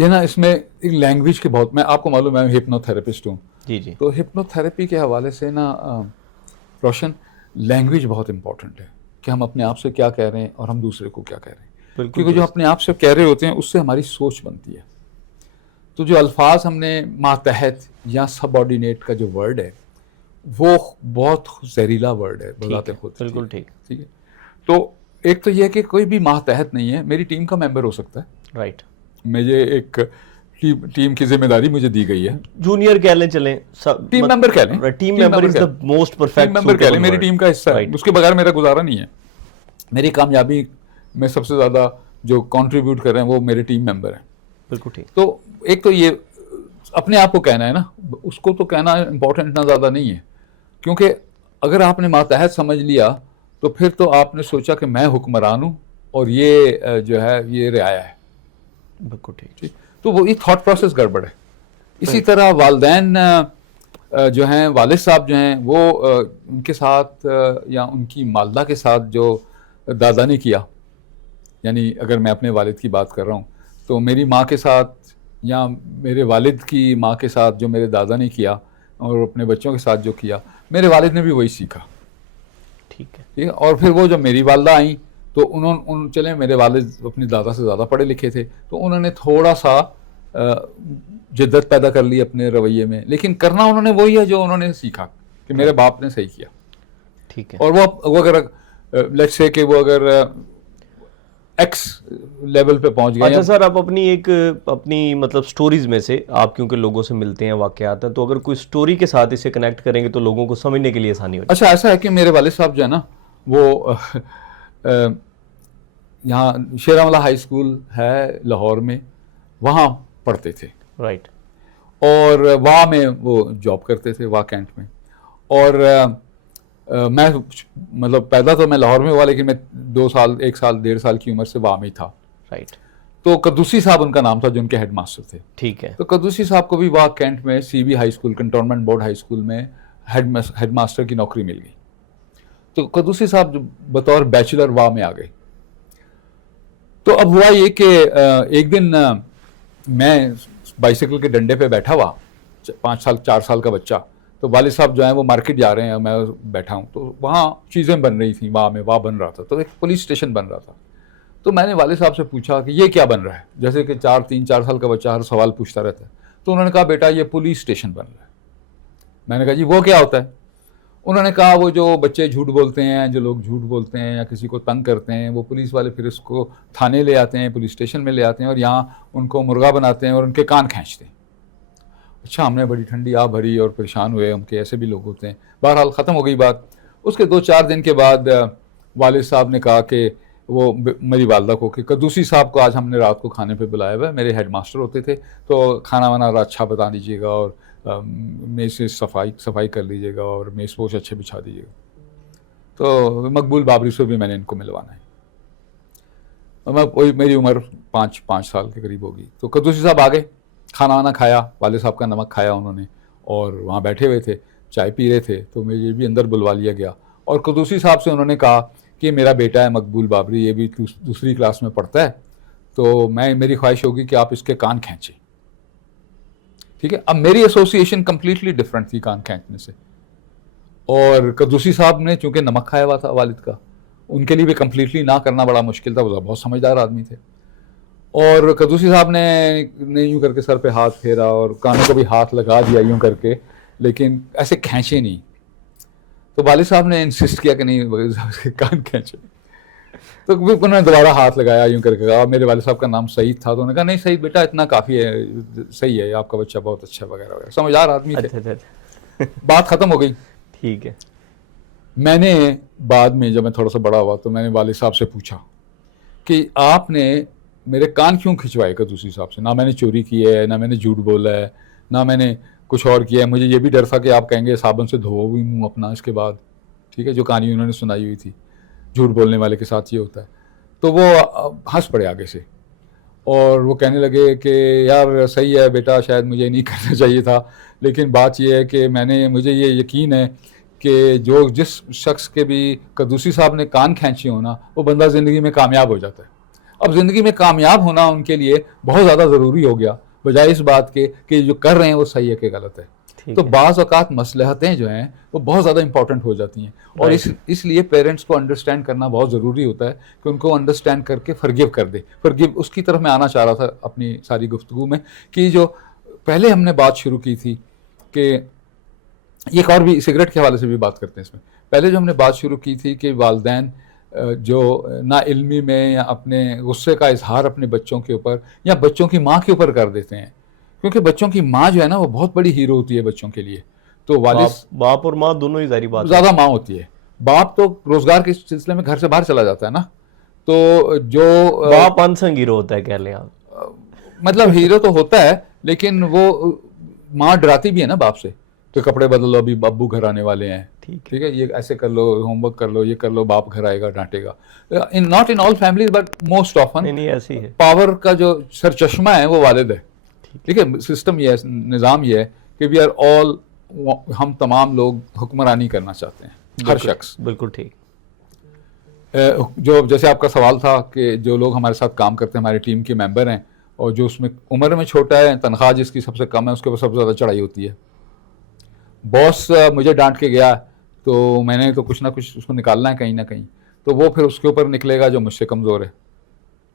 یہ نا اس میں ایک لینگویج کے بہت، میں آپ کو معلوم ہے میں ہپنو تھراپسٹ ہوں، جی تو ہپنو تھراپی کے حوالے سے نا روشن لینگویج بہت امپورٹنٹ ہے کہ ہم اپنے آپ سے کیا کہہ رہے ہیں اور ہم دوسرے کو کیا کہہ رہے ہیں، بالکل کیونکہ جو اپنے آپ سے کہہ رہے ہوتے ہیں اس سے ہماری سوچ بنتی ہے. تو جو الفاظ ہم نے ماتحت یا سب آرڈینیٹ کا جو ورڈ ہے وہ بہت زہریلا ورڈ ہے بذات خود. بالکل ٹھیک ہے. تو ایک تو یہ کہ کوئی بھی ماتحت نہیں ہے، میری ٹیم کا ممبر ہو سکتا ہے، رائٹ، مجھے ایک ٹیم کی ذمہ داری مجھے دی گئی ہے، جونیئر کہہ لیں، چلیں ٹیم ممبر کہہ لیں، team member is the most team perfect member کہہ لیں، میری ٹیم کا حصہ ہے، اس کے بغیر میرا گزارا نہیں ہے. میری کامیابی میں سب سے زیادہ جو کنٹریبیوٹ کر رہے ہیں وہ میرے ٹیم ممبر ہیں. بالکل ٹھیک. تو ایک تو یہ اپنے آپ کو کہنا ہے نا، اس کو تو کہنا امپورٹنٹ اتنا زیادہ نہیں ہے، کیونکہ اگر آپ نے ماتحت سمجھ لیا تو پھر تو آپ نے سوچا کہ میں حکمران ہوں اور یہ جو ہے یہ رعایا ہے. بالکل ٹھیک. تو وہ یہ تھاٹ پروسیس گڑبڑ ہے. اسی طرح والدین جو ہیں، والد صاحب جو ہیں، وہ ان کے ساتھ یا ان کی والدہ کے ساتھ جو دادا نے کیا، یعنی اگر میں اپنے والد کی بات کر رہا ہوں تو میری ماں کے ساتھ یا میرے والد کی ماں کے ساتھ جو میرے دادا نے کیا اور اپنے بچوں کے ساتھ جو کیا، میرے والد نے بھی وہی سیکھا. ٹھیک ہے. ٹھیک ہے. اور پھر وہ جب میری والدہ آئیں تو چلیں میرے والد اپنی دادا سے زیادہ پڑھے لکھے تھے تو انہوں نے تھوڑا سا جدت پیدا کر لی اپنے رویے میں، لیکن کرنا انہوں نے وہی ہے جو انہوں نے سیکھا کہ میرے باپ نے صحیح کیا. ٹھیک ہے. اور وہ اگر لیٹس سے کہ وہ اگر ایکس لیول پہ پہنچ گئے. اچھا سر، آپ اپنی مطلب سٹوریز میں سے، آپ کیونکہ لوگوں سے ملتے ہیں، واقعات ہیں، تو اگر کوئی سٹوری کے ساتھ اسے کنیکٹ کریں گے تو لوگوں کو سمجھنے کے لیے آسانی ہو جائے. اچھا ایسا ہے کہ میرے والد صاحب جو ہے نا وہ یہاں شیراملہ ہائی اسکول ہے لاہور میں، وہاں پڑھتے تھے. رائٹ. اور وہاں میں وہ جاب کرتے تھے، وہاں کینٹ میں. اور میں مطلب پیدا تو میں لاہور میں ہوا، لیکن میں 2 سال 1 سال 1.5 سال کی عمر سے وہاں میں ہی تھا. رائٹ. تو قدوسی صاحب ان کا نام تھا جو ان کے ہیڈ ماسٹر تھے. ٹھیک ہے. تو قدوسی صاحب کو بھی وہاں کینٹ میں C B high school, cantonment board high school میں ہیڈ ماسٹر کی نوکری مل گئی. تو قدوسی صاحب بطور بیچلر وہاں میں آ گئے. تو اب ہوا یہ کہ ایک دن میں بائیسیکل کے ڈنڈے پہ بیٹھا ہوا، 5 سال 4 سال کا بچہ، تو والد صاحب جو ہیں وہ مارکیٹ جا رہے ہیں، میں بیٹھا ہوں، تو وہاں چیزیں بن رہی تھیں، وہاں بن رہا تھا، تو ایک پولیس اسٹیشن بن رہا تھا. تو میں نے والد صاحب سے پوچھا کہ یہ کیا بن رہا ہے، جیسے کہ 3-4 سال کا بچہ ہر سوال پوچھتا رہتا ہے. تو انہوں نے کہا بیٹا یہ پولیس اسٹیشن بن رہا ہے. میں نے کہا جی وہ کیا ہوتا ہے؟ انہوں نے کہا وہ جو بچے جھوٹ بولتے ہیں، جو لوگ جھوٹ بولتے ہیں یا کسی کو تنگ کرتے ہیں، وہ پولیس والے پھر اس کو تھانے لے آتے ہیں، پولیس اسٹیشن میں لے آتے ہیں اور یہاں ان کو مرغا بناتے ہیں اور ان کے کان کھینچتے ہیں. اچھا، ہم نے بڑی ٹھنڈی آ بھری اور پریشان ہوئے، ہم کے ایسے بھی لوگ ہوتے ہیں. بہرحال ختم ہو گئی بات. اس کے 2-4 دن کے بعد والد صاحب نے کہا کہ وہ میری والدہ کو کہ قدوسی صاحب کو آج ہم نے رات کو کھانے پہ بلایا ہوا ہے، میرے ہیڈ ماسٹر ہوتے تھے، تو کھانا وانا اچھا بتا دیجیے گا اور میز سے صفائی کر لیجیے گا اور میز پوش اچھے بچھا دیجیے گا. تو مقبول بابری سے بھی میں نے ان کو ملوانا ہے. میری عمر 5 سال کے قریب ہوگی. تو قدوسی صاحب آ گئے، کھانا وانا کھایا، والد صاحب کا نمک کھایا انہوں نے، اور وہاں بیٹھے ہوئے تھے، چائے پی رہے تھے. تو مجھے بھی اندر بلوا لیا گیا اور قدوسی صاحب سے انہوں نے کہا کہ میرا بیٹا ہے مقبول بابری، یہ بھی 2ری کلاس میں پڑھتا ہے، تو میری خواہش ہوگی کہ آپ اس کے کان کھینچیں. ٹھیک ہے. اب میری ایسوسیشن کمپلیٹلی ڈفرینٹ تھی کان کھینچنے سے، اور قدوسی صاحب نے چونکہ نمک کھایا ہوا تھا والد کا، ان کے لیے بھی کمپلیٹلی نہ کرنا بڑا مشکل تھا، وہ بہت سمجھدار آدمی تھے. اور قدوسی صاحب نے یوں کر کے سر پہ ہاتھ پھیرا اور کانوں کو بھی ہاتھ لگا دیا یوں کر کے، لیکن ایسے کھینچے نہیں. تو والد صاحب نے انسسٹ کیا کہ نہیں کان کھینچے. تو انہوں نے دوبارہ ہاتھ لگایا یوں کر کے کہا، میرے والد صاحب کا نام سعید تھا، تو انہوں نے کہا نہیں سعید بیٹا اتنا کافی ہے، صحیح ہے، آپ کا بچہ بہت اچھا وغیرہ وغیرہ. سمجھدار آدمی تھے. بات ختم ہو گئی. ٹھیک ہے. میں نے بعد میں جب میں تھوڑا سا بڑا ہوا تو میں نے والد صاحب سے پوچھا کہ آپ نے میرے کان کیوں کھنچوائے قدوسی صاحب سے؟ نہ میں نے چوری کی ہے، نہ میں نے جھوٹ بولا ہے، نہ میں نے کچھ اور کیا ہے. مجھے یہ بھی ڈر تھا کہ آپ کہیں گے صابن سے دھو بھی منہ اپنا اس کے بعد. ٹھیک ہے، جو کہانی انہوں نے سنائی ہوئی تھی، جھوٹ بولنے والے کے ساتھ یہ ہوتا ہے. تو وہ ہنس پڑے آگے سے اور وہ کہنے لگے کہ یار صحیح ہے بیٹا، شاید مجھے نہیں کرنا چاہیے تھا، لیکن بات یہ ہے کہ مجھے یہ یقین ہے کہ جس شخص کے بھی قدوسی صاحب نے کان کھینچے ہو نا، وہ بندہ زندگی میں کامیاب ہو جاتا ہے. اب زندگی میں کامیاب ہونا ان کے لیے بہت زیادہ ضروری ہو گیا بجائے اس بات کے کہ جو کر رہے ہیں وہ صحیح ہے کہ غلط ہے. تو بعض اوقات مصلحتیں جو ہیں وہ بہت زیادہ امپورٹنٹ ہو جاتی ہیں, اور اس لیے پیرنٹس کو انڈرسٹینڈ کرنا بہت ضروری ہوتا ہے کہ ان کو انڈرسٹینڈ کر کے فرگیو کر دے. فرگیو اس کی طرف میں آنا چاہ رہا تھا اپنی ساری گفتگو میں, کہ جو پہلے ہم نے بات شروع کی تھی کہ ایک اور بھی سگریٹ کے حوالے سے بھی بات کرتے ہیں اس میں. پہلے جو ہم نے بات شروع کی تھی کہ والدین جو نا علمی میں یا اپنے غصے کا اظہار اپنے بچوں کے اوپر یا بچوں کی ماں کے اوپر کر دیتے ہیں, کیونکہ بچوں کی ماں جو ہے نا وہ بہت بڑی ہیرو ہوتی ہے بچوں کے لیے. تو والد باپ اور ماں دونوں ہی ظاہری بات زیادہ ماں ہوتی ہے. باپ تو روزگار کے سلسلے میں گھر سے باہر چلا جاتا ہے نا, تو جو باپ انسنگ ہیرو ہوتا ہے کہہ لیں آپ, مطلب ہیرو تو ہوتا ہے لیکن وہ ماں ڈراتی بھی ہے نا باپ سے کہ کپڑے بدل لو ابھی ابو گھر آنے والے ہیں, ٹھیک ہے یہ ایسے کر لو, ہوم ورک کر لو, یہ کر لو, باپ گھر آئے گا ڈانٹے گا. Not in all families but most often نہیں ایسی ہے. پاور کا جو سر چشمہ ہے وہ والد ہے. ٹھیک ہے, سسٹم یہ ہے, نظام یہ ہے کہ وی آر آل, ہم تمام لوگ حکمرانی کرنا چاہتے ہیں, ہر شخص. بالکل ٹھیک. جو جیسے آپ کا سوال تھا کہ جو لوگ ہمارے ساتھ کام کرتے ہیں, ہماری ٹیم کے ممبر ہیں, اور جو اس میں عمر میں چھوٹا ہے, تنخواہ جس کی سب سے کم ہے, اس کے اوپر سب سے زیادہ چڑھائی ہوتی ہے. باس مجھے ڈانٹ کے گیا تو میں نے تو کچھ نہ کچھ اس کو نکالنا ہے کہیں نہ کہیں, تو وہ پھر اس کے اوپر نکلے گا جو مجھ سے کمزور ہے.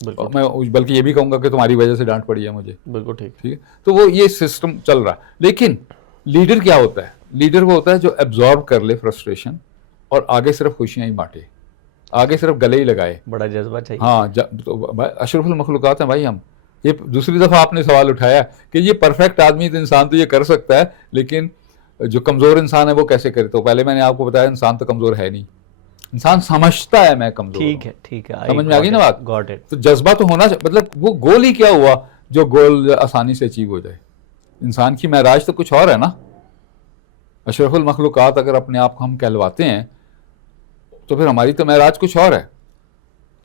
میں بلکہ یہ بھی کہوں گا کہ تمہاری وجہ سے ڈانٹ پڑی ہے مجھے. بالکل ٹھیک. ٹھیک ہے, تو وہ یہ سسٹم چل رہا ہے. لیکن لیڈر کیا ہوتا ہے؟ لیڈر وہ ہوتا ہے جو ایبزارب کر لے فرسٹریشن اور آگے صرف خوشیاں ہی بانٹے, آگے صرف گلے ہی لگائے. بڑا جذبہ چاہیے. ہاں, اشرف المخلوقات ہیں بھائی ہم. یہ دوسری دفعہ آپ نے سوال اٹھایا کہ یہ پرفیکٹ آدمی تو انسان تو یہ کر سکتا ہے, لیکن جو کمزور انسان ہے وہ کیسے کرے؟ تو پہلے میں نے آپ کو بتایا انسان تو کمزور ہے نہیں, انسان سمجھتا ہے میں کمزور. ٹھیک ہے ٹھیک ہے, سمجھ میں آ گئی نا بات. Got it. تو جذبہ تو ہونا چاہیے, مطلب وہ گول ہی کیا ہوا جو گول آسانی سے اچیو ہو جائے. انسان کی معراج تو کچھ اور ہے نا. اشرف المخلوقات اگر اپنے آپ کو ہم کہلواتے ہیں تو پھر ہماری تو معراج کچھ اور ہے.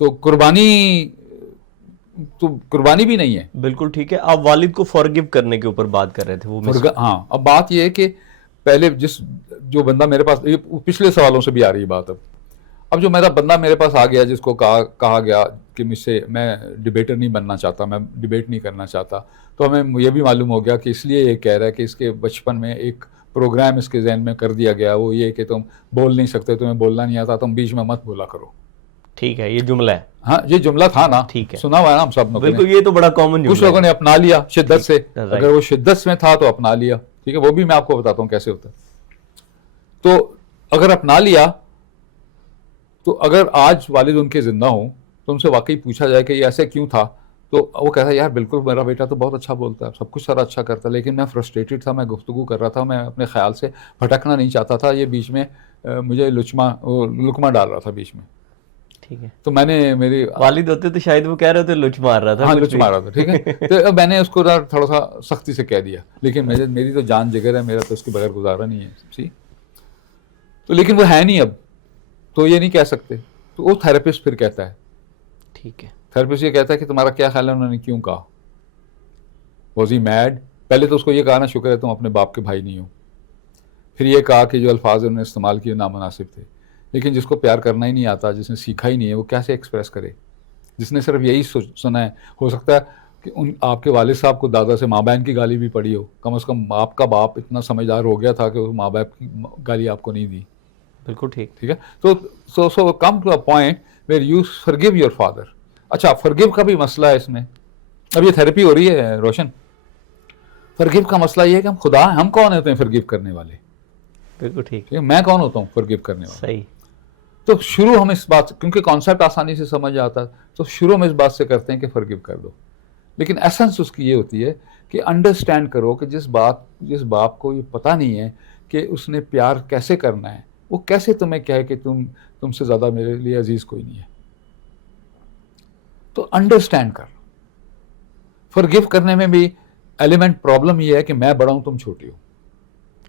تو قربانی بھی نہیں ہے. بالکل ٹھیک ہے. آپ والد کو فارگیو کرنے کے اوپر بات کر رہے تھے. وہ ہاں, اب بات یہ ہے کہ پہلے جو بندہ میرے پاس, پچھلے سوالوں سے بھی آ رہی بات, اب جو میرا بندہ میرے پاس آ گیا جس کو کہا گیا کہ مجھ سے, میں ڈبیٹر نہیں بننا چاہتا, میں ڈبیٹ نہیں کرنا چاہتا, تو ہمیں یہ بھی معلوم ہو گیا کہ اس لیے یہ کہہ رہا ہے کہ اس کے بچپن میں ایک پروگرام اس کے ذہن میں کر دیا گیا, وہ یہ کہ تم بول نہیں سکتے, تمہیں بولنا نہیں آتا, تم بیچ میں مت بولا کرو. ٹھیک ہے, یہ جملہ ہے. ہاں یہ جملہ تھا نا, ٹھیک ہے, سنا ہوا ہے نا ہم سب نے. بالکل, یہ تو بڑا کامن جملہ. کچھ لوگوں نے اپنا لیا شدت سے, اگر وہ شدت میں تھا تو اپنا لیا. ٹھیک ہے, وہ بھی میں آپ کو بتاتا ہوں کیسے ہوتا ہے. تو اگر اپنا لیا تو اگر آج والد ان کے زندہ ہوں تو ان سے واقعی پوچھا جائے کہ یہ ایسے کیوں تھا, تو وہ کہتا ہے یار بالکل میرا بیٹا تو بہت اچھا بولتا ہے, سب کچھ سارا اچھا کرتا ہے, لیکن میں فرسٹریٹڈ تھا, میں گفتگو کر رہا تھا, میں اپنے خیال سے بھٹکنا نہیں چاہتا تھا, یہ بیچ میں مجھے لکما ڈال رہا تھا بیچ میں. ٹھیک ہے, تو میں نے, میری والد ہوتے تو شاید وہ کہہ رہے تھے لچ مار رہا تھا. ہاں لچ مار رہا تھا. ٹھیک ہے, تو میں نے اس کو تھوڑا سا سختی سے کہہ دیا, لیکن میری تو جان جگر ہے, میرا تو اس کے بغیر گزارا نہیں ہے. سی تو لیکن وہ ہے نہیں اب, تو یہ نہیں کہہ سکتے. تو وہ تھراپسٹ پھر کہتا ہے. ٹھیک ہے, تھراپسٹ یہ کہتا ہے کہ تمہارا کیا خیال ہے انہوں نے کیوں کہا, واز ہی میڈ. پہلے تو اس کو یہ کہا نا شکر ہے تم اپنے باپ کے بھائی نہیں ہو. پھر یہ کہا کہ جو الفاظ انہوں نے استعمال کیے نامناسب تھے. لیکن جس کو پیار کرنا ہی نہیں آتا, جس نے سیکھا ہی نہیں ہے, وہ کیسے ایکسپریس کرے؟ جس نے صرف یہی سنا ہے, ہو سکتا ہے کہ آپ کے والد صاحب کو دادا سے ماں بہن کی گالی بھی پڑی ہو, کم از کم آپ کا باپ اتنا سمجھدار ہو گیا تھا کہ وہ ماں باپ کی گالی آپ کو نہیں دی. بالکل ٹھیک. ٹھیک ہے, تو so come to a point where you forgive your father. اچھا, فرگیو کا بھی مسئلہ ہے اس میں. اب یہ تھراپی ہو رہی ہے روشن. فرگیو کا مسئلہ یہ ہے کہ ہم خدا ہیں, ہم کون ہوتے ہیں فرگیو کرنے والے؟ بالکل ٹھیک. میں کون ہوتا ہوں فرگیو کرنے والا؟ صحیح. تو شروع ہم اس بات, کیونکہ کانسیپٹ آسانی سے سمجھ آتا ہے, تو شروع ہم اس بات سے کرتے ہیں کہ فرگیو کر دو. لیکن ایسنس اس کی یہ ہوتی ہے کہ انڈرسٹینڈ کرو کہ جس باپ کو یہ پتہ نہیں ہے کہ اس نے پیار کیسے کرنا ہے, وہ کیسے تمہیں کہے کہ تم سے زیادہ میرے لیے عزیز کوئی نہیں ہے. تو انڈرسٹینڈ کر. فرگیو کرنے میں بھی ایلیمنٹ پرابلم یہ ہے کہ میں بڑا ہوں تم چھوٹی ہو.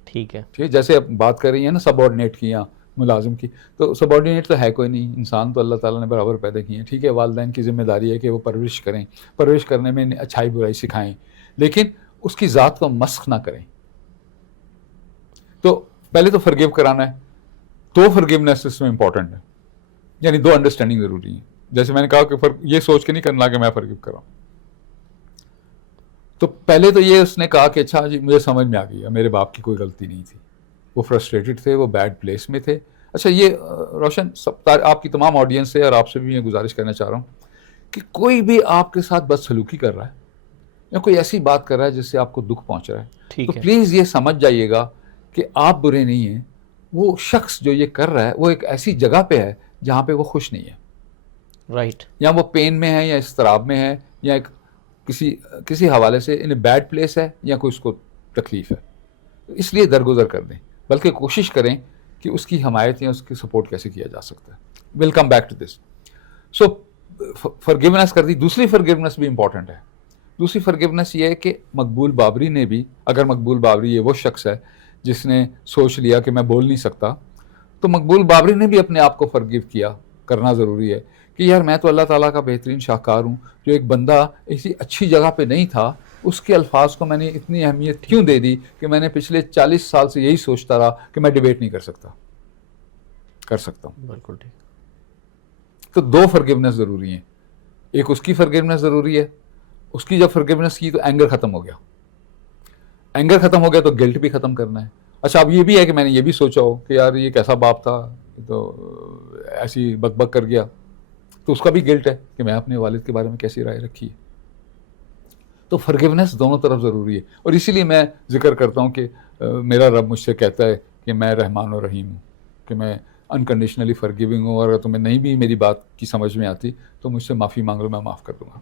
ٹھیک ہے, ٹھیک ہے, جیسے بات کر رہی ہیں نا سب آرڈینیٹ کی یا ملازم کی, تو سب آرڈینیٹ تو ہے کوئی نہیں, انسان تو اللہ تعالیٰ نے برابر پیدا کیے ہیں. ٹھیک ہے, والدین کی ذمہ داری ہے کہ وہ پرورش کریں, پرورش کرنے میں اچھائی برائی سکھائیں, لیکن اس کی ذات کو مسخ نہ کریں. تو پہلے تو فرگیو کرانا ہے. 2 فرگیونیس اس میں امپورٹنٹ ہے, یعنی 2 انڈرسٹینڈنگ ضروری ہیں. جیسے میں نے کہا کہ یہ سوچ کے نہیں کرنا کہ میں فرگیو کر رہا ہوں. تو پہلے تو یہ اس نے کہا کہ اچھا جی مجھے سمجھ میں آ گئی میرے باپ کی کوئی غلطی نہیں تھی, وہ فرسٹریٹڈ تھے, وہ بیڈ پلیس میں تھے. اچھا یہ روشن آپ کی تمام آڈینس سے اور آپ سے بھی میں گزارش کرنا چاہ رہا ہوں کہ کوئی بھی آپ کے ساتھ بدسلوکی کر رہا ہے یا کوئی ایسی بات کر رہا ہے جس سے آپ کو دکھ پہنچ رہا ہے, تو پلیز یہ سمجھ جائیے گا کہ آپ برے نہیں ہیں. وہ شخص جو یہ کر رہا ہے وہ ایک ایسی جگہ پہ ہے جہاں پہ وہ خوش نہیں ہے, رائٹ, یا وہ پین میں ہے یا اضطراب میں ہے یا ایک کسی حوالے سے ان بیڈ پلیس ہے یا کوئی اس کو تکلیف ہے. اس لیے درگزر کر دیں, بلکہ کوشش کریں کہ اس کی حمایت یا اس کی سپورٹ کیسے کیا جا سکتا ہے. Will come back to this. So forgiveness کر دی. دوسری فرگیونیس بھی امپورٹنٹ ہے. دوسری فرگیونیس یہ ہے کہ مقبول بابری نے بھی, اگر مقبول بابری یہ وہ شخص ہے جس نے سوچ لیا کہ میں بول نہیں سکتا, تو مقبول بابری نے بھی اپنے آپ کو فرگیو کیا کرنا ضروری ہے کہ یار میں تو اللہ تعالیٰ کا بہترین شاہکار ہوں, جو ایک بندہ ایسی اچھی جگہ پہ نہیں تھا اس کے الفاظ کو میں نے اتنی اہمیت کیوں دے دی کہ میں نے پچھلے 40 سال سے یہی سوچتا رہا کہ میں ڈیبیٹ نہیں کر سکتا ہوں. بالکل ٹھیک. تو دو فرگیونیس ضروری ہیں. ایک اس کی فرگیونیس ضروری ہے, اس کی جب فرگیونیس کی تو اینگر ختم ہو گیا, اینگر ختم ہو گیا تو گلٹ بھی ختم کرنا ہے. اچھا اب یہ بھی ہے کہ میں نے یہ بھی سوچا ہو کہ یار یہ کیسا باپ تھا, تو ایسی بک بک کر گیا, تو اس کا بھی گلٹ ہے کہ میں اپنے والد کے بارے میں کیسی رائے رکھی ہے. تو فرگیونیس دونوں طرف ضروری ہے, اور اسی لیے میں ذکر کرتا ہوں کہ میرا رب مجھ سے کہتا ہے کہ میں رحمان و رحیم ہوں, کہ میں انکنڈیشنلی فرگیونگ ہوں, اور اگر تمہیں نہیں بھی میری بات کی سمجھ میں آتی تو مجھ سے معافی مانگ لو, میں معاف کر دوں گا.